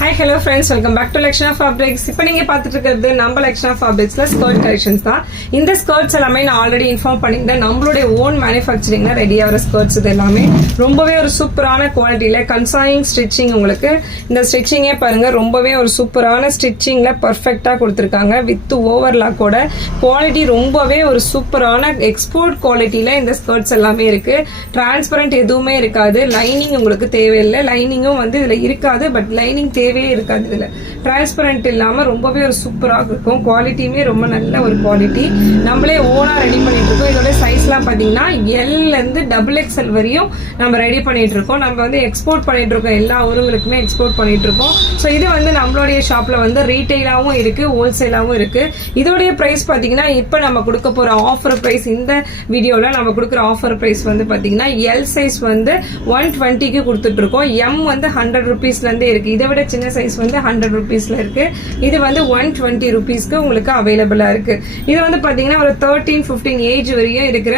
Hi, hello friends, welcome back to Lakshana Fabrics. இப்போ நீங்க பார்த்துட்டு இருக்கிறது நம்ம Lakshana Fabricsல ஸ்கர்ட் கலெக்ஷன்ஸ் தான். இந்த ஸ்கர்ட்ஸ் எல்லாமே நான் ஆல்ரெடி இன்ஃபார்ம் பண்ணிருந்தேன். நம்மளுடைய ஓன் மேனுஃபேக்சரிங்ல ரெடி ஆகிற ஸ்கர்ட்ஸ் இது எல்லாமே ரொம்பவே ஒரு சூப்பரான குவாலிட்டியில கன்சைனிங் ஸ்டிச்சிங். உங்களுக்கு இந்த ஸ்டிச்சிங்கே பாருங்க, ரொம்பவே ஒரு சூப்பரான ஸ்டிச்சிங்ல பர்ஃபெக்டா கொடுத்துருக்காங்க. வித் ஓவர்லாக்கோட குவாலிட்டி ரொம்பவே ஒரு சூப்பரான எக்ஸ்போர்ட் குவாலிட்டியில இந்த ஸ்கர்ட்ஸ் எல்லாமே இருக்கு. டிரான்ஸ்பரண்ட் எதுவுமே இருக்காது. லைனிங் உங்களுக்கு தேவையில்லை. லைனிங்கும் வந்து இதுல இருக்காது. பட் லைனிங் தேவையே இருக்காது. இதுல டிரான்ஸ்பரண்ட் இல்லாம ரொம்பவே ஒரு சூப்பராக இருக்கும். குவாலிட்டியுமே ரொம்ப நல்ல ஒரு குவாலிட்டி. நம்மளே ஓனா ரெடி பண்ணிட்டு இருக்கோம். இதோட சைஸ் எல்லாம் பாத்தீங்கன்னா எல்ல இருந்து XXL வரையும் நம்ம ரெடி பண்ணிட்டு இருக்கோம். நம்ம வந்து எக்ஸ்போர்ட் பண்ணிட்டு இருக்கோம். எல்லா ஊருங்களுக்குமே எக்ஸ்போர்ட் பண்ணிட்டு இருக்கோம். ஸோ இது வந்து நம்மளுடைய ஷாப்ல வந்து ரீட்டைலாவும் இருக்கு, ஹோல்சேலாவும் இருக்கு. இதோடைய பிரைஸ் பாத்தீங்கன்னா இப்ப நம்ம கொடுக்க போற ஆஃபர் பிரைஸ், இந்த வீடியோல நம்ம கொடுக்குற ஆஃபர் பிரைஸ் வந்து பாத்தீங்கன்னா எல் சைஸ் வந்து 120க்கு கொடுத்துட்டு இருக்கோம். எம் வந்து 100 ருபீஸ்ல இருந்தே இருக்கு. இதை விட சின்ன சைஸ் வந்து 100 ருபீஸ்ல இருக்கு. இது வந்து 120 ருபீஸ்க்கு உங்களுக்கு அவைலபிளா இருக்கு. இது வந்து பாத்தீங்கன்னா ஒரு 13-15 ஏஜ் வரையும் இருக்கிற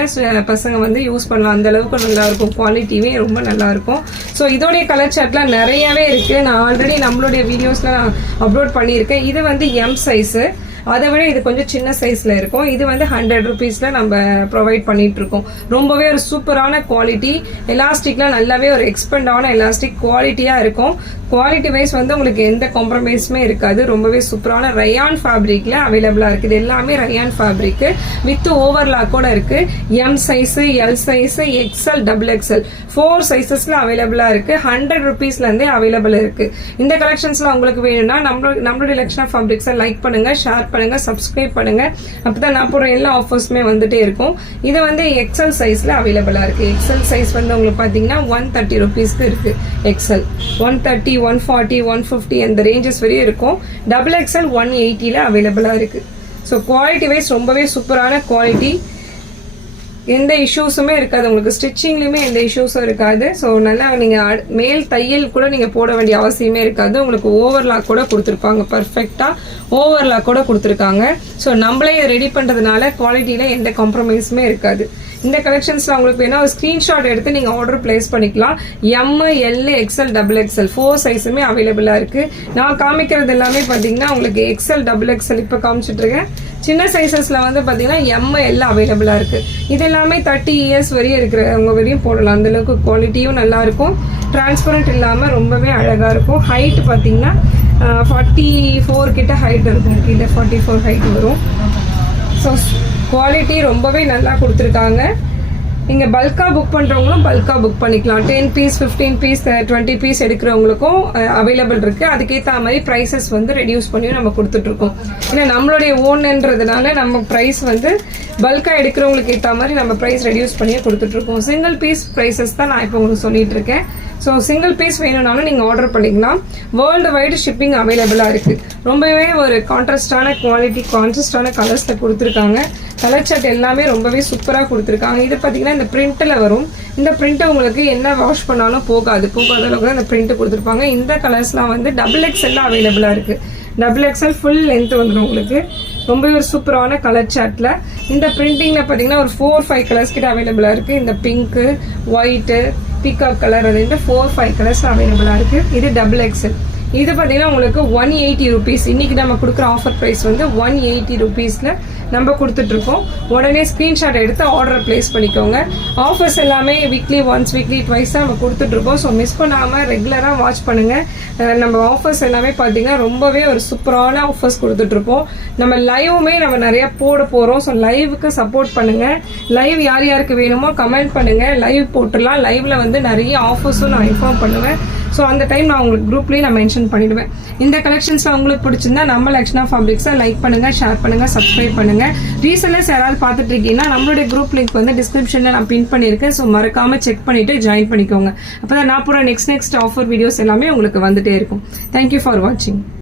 பசங்க வந்து யூஸ் பண்ணலாம். அந்த அளவுக்கு நல்லா இருக்கும். குவாலிட்டியுமே ரொம்ப நல்லா இருக்கும். ஸோ இதோடைய கலர் சார்ட்லாம் நிறையவே இருக்கு. நான் ஆல்ரெடி நம்மளுடைய வீடியோஸ்ல அப்லோட் பண்ணியிருக்கேன். இது வந்து எம் சைஸ், அதை விட இது கொஞ்சம் சின்ன சைஸ்ல இருக்கும். இது வந்து 100 ருபீஸ்ல நம்ம ப்ரொவைட் பண்ணிட்டு இருக்கோம். ரொம்பவே ஒரு சூப்பரான குவாலிட்டி. எலாஸ்டிக்லாம் நல்லாவே ஒரு எக்ஸ்பெண்டான எலாஸ்டிக் குவாலிட்டியா இருக்கும். குவாலிட்டி வைஸ் வந்து உங்களுக்கு எந்த காம்ப்ரமைஸுமே இருக்காது. ரொம்பவே சூப்பரான ரயான் ஃபேப்ரிக்ல அவைலபிளா இருக்கு. இது எல்லாமே ரயான் ஃபேப்ரிக் வித் ஓவர்லாக்கோட இருக்கு. M size, L size, XL, XXL 4 சைசஸ்ல அவைலபிளா இருக்கு. 100 ருபீஸ்ல இருந்தே அவைலபிள் இருக்கு. இந்த கலெக்ஷன்ஸ்ல உங்களுக்கு வேணும்னா நம்மளுடைய லக்ஷ்னா ஃபேப்ரிக்ஸை லைக் பண்ணுங்க, ஷேர் பண்ணுங்க, சப்ஸ்கிரைப் பண்ணுங்க. அப்பதான் நான் போற எல்லா ஆஃபர்ஸுமே வந்துட்டே இருக்கும். இது வந்து XL சைஸ்ல அவைலபிளா இருக்கு. XL சைஸ் வந்து உங்களுக்கு பாத்தீங்கன்னா 130 ருபீஸ்க்கு இருக்கு. XL 130, 140, 150 அந்த ரேஞ்சஸ் வரையும் இருக்கும். XXL 180ல அவைலபிளா இருக்கு. ஸோ குவாலிட்டி வைஸ் ரொம்பவே சூப்பரான குவாலிட்டி. எந்த இஷ்யூஸுமே இருக்காது. உங்களுக்கு ஸ்டிச்சிங்லயுமே எந்த இஷ்யூஸும் இருக்காது. ஸோ நல்லா நீங்க மேல் தையல் கூட நீங்க போட வேண்டிய அவசியமே இருக்காது. உங்களுக்கு ஓவர்லாக் கூட கொடுத்துருப்பாங்க. பர்ஃபெக்டா ஓவர்லாக் கூட கொடுத்துருக்காங்க. ஸோ நம்மளே ரெடி பண்றதுனால குவாலிட்டியில எந்த காம்ப்ரமைஸுமே இருக்காது. இந்த கலெக்ஷன்ஸ்ல உங்களுக்கு வேணா ஒரு ஸ்கிரீன்ஷாட் எடுத்து நீங்க ஆர்டர் பிளேஸ் பண்ணிக்கலாம். எம், எல், XL, XXL 4 சைஸுமே அவைலபிளா இருக்கு. நான் காமிக்கிறது எல்லாமே பாத்தீங்கன்னா உங்களுக்கு XL, XXL இப்ப காமிச்சிட்டு இருக்கேன். சின்ன சைசஸ்ல வந்து பாத்தீங்கன்னா எம், எல் அவைலபிளா இருக்கு. இது எல்லாமே 30 இயர்ஸ் வரையும் இருக்கிறவங்க வரையும் போடலாம். அந்த அளவுக்கு குவாலிட்டியும் நல்லா இருக்கும். டிரான்ஸ்பரண்ட் இல்லாம ரொம்பவே அழகா இருக்கும். ஹைட் பாத்தீங்கன்னா 44 கிட்ட ஹைட் இருக்கும். கீழே 44 ஹைட் வரும். ஸோ குவாலிட்டி ரொம்பவே நல்லா கொடுத்துருக்காங்க. நீங்க பல்கா புக் பண்றவங்களும் பல்கா புக் பண்ணிக்கலாம். 10 பீஸ், 15 பீஸ், 20 பீஸ் எடுக்கிறவங்களுக்கும் அவைலபிள் இருக்கு. அதுக்கேற்ற மாதிரி பிரைசஸ் வந்து ரெடியூஸ் பண்ணி நம்ம கொடுத்துட்டு இருக்கோம். ஏன்னா நம்மளுடைய ஓன்ன்றதுனால நம்ம பிரைஸ் வந்து பல்கா எடுக்கிறவங்களுக்கு ஏற்ற மாதிரி நம்ம பிரைஸ் ரெடியூஸ் பண்ணியே கொடுத்துட்டு இருக்கோம். சிங்கிள் பீஸ் பிரைசஸ் தான் நான் இப்போ உங்களுக்கு சொல்லிட்டு இருக்கேன். ஸோ சிங்கிள் பீஸ் வேணும்னாலும் நீங்கள் ஆர்டர் பண்ணிக்கலாம். வேர்ல்டு வைடு ஷிப்பிங் அவைலபிளாக இருக்குது. ரொம்பவே ஒரு கான்ட்ராஸ்டான குவாலிட்டி, கான்ட்ராஸ்டான கலர்ஸில் கொடுத்துருக்காங்க. கலர் சார்ட் எல்லாமே ரொம்பவே சூப்பராக கொடுத்துருக்காங்க. இது பார்த்தீங்கன்னா இந்த பிரிண்ட்டில் வரும். இந்த பிரிண்ட்டை உங்களுக்கு என்ன வாஷ் பண்ணாலும் போகாத அளவுக்கு தான் இந்த பிரிண்ட் கொடுத்துருப்பாங்க. இந்த கலர்ஸ்லாம் வந்து XXL அவைலபிளாக இருக்குது. XXL ஃபுல் லென்த் வந்துடும் உங்களுக்கு. ரொம்பவே ஒரு சூப்பரான கலர் சார்ட்ல இந்த பிரிண்டிங்ல பாத்தீங்கன்னா ஒரு 4-5 கலர்ஸ் கிட்ட அவைலபிளா இருக்கு. இந்த பிங்க், ஒயிட், பீகாக் கலர், அது 4-5 கலர்ஸ் அவைலபிளா இருக்கு. இது XXL. இது பாத்தீங்கன்னா உங்களுக்கு 180 ருபீஸ். இன்னைக்கு நம்ம கொடுக்குற ஆஃபர் பிரைஸ் வந்து 180 ருபீஸ்ல நம்ம கொடுத்துட்டு இருக்கோம். உடனே ஸ்கிரீன்ஷாட் எடுத்து ஆர்டர் பிளேஸ் பண்ணிக்கோங்க. ஆஃபர்ஸ் எல்லாமே வீக்லி ஒன்ஸ், வீக்லி ட்வைஸ் தான் நம்ம கொடுத்துட்டு இருக்கோம். ஸோ மிஸ் பண்ணாம ரெகுலரா வாட்ச் பண்ணுங்க. நம்ம ஆஃபர்ஸ் எல்லாமே பாத்தீங்கன்னா ரொம்பவே ஒரு சூப்பரான ஆஃபர்ஸ் கொடுத்துட்டு இருப்போம். நம்ம லைவுமே நம்ம நிறைய போட போறோம். ஸோ லைவுக்கு சப்போர்ட் பண்ணுங்க. லைவ் யார் யாருக்கு வேணுமோ கமெண்ட் பண்ணுங்க. லைவ் போட்டுடலாம். லைவ்ல வந்து நிறைய ஆஃபர்ஸும் நான் இன்ஃபார்ம் பண்ணுவேன். ஸோ அந்த டைம் நான் உங்களுக்கு குரூப்லேயே நான் மென்ஷன் பண்ணிடுவேன். இந்த கலெக்ஷன்ஸ்ல உங்களுக்கு பிடிச்சிருந்தா நம்ம லக்ஷ்னா ஃபேப்ரிக்ஸை லைக் பண்ணுங்க, ஷேர் பண்ணுங்க, சப்ஸ்கிரைப் பண்ணுங்க. ரீசெல்லர்ஸ் யாராவது பார்த்துட்டு இருக்கீங்கன்னா நம்மளுடைய குரூப் லிங்க் வந்து டிஸ்கிரிப்ஷன்ல நான் பின் பண்ணியிருக்கேன். ஸோ மறக்காம செக் பண்ணிட்டு ஜாயின் பண்ணிக்கோங்க. அப்பதான் நான் போற நெக்ஸ்ட் ஆஃபர் வீடியோஸ் எல்லாமே உங்களுக்கு வந்துட்டே இருக்கும். தேங்க்யூ ஃபார் வாட்சிங்.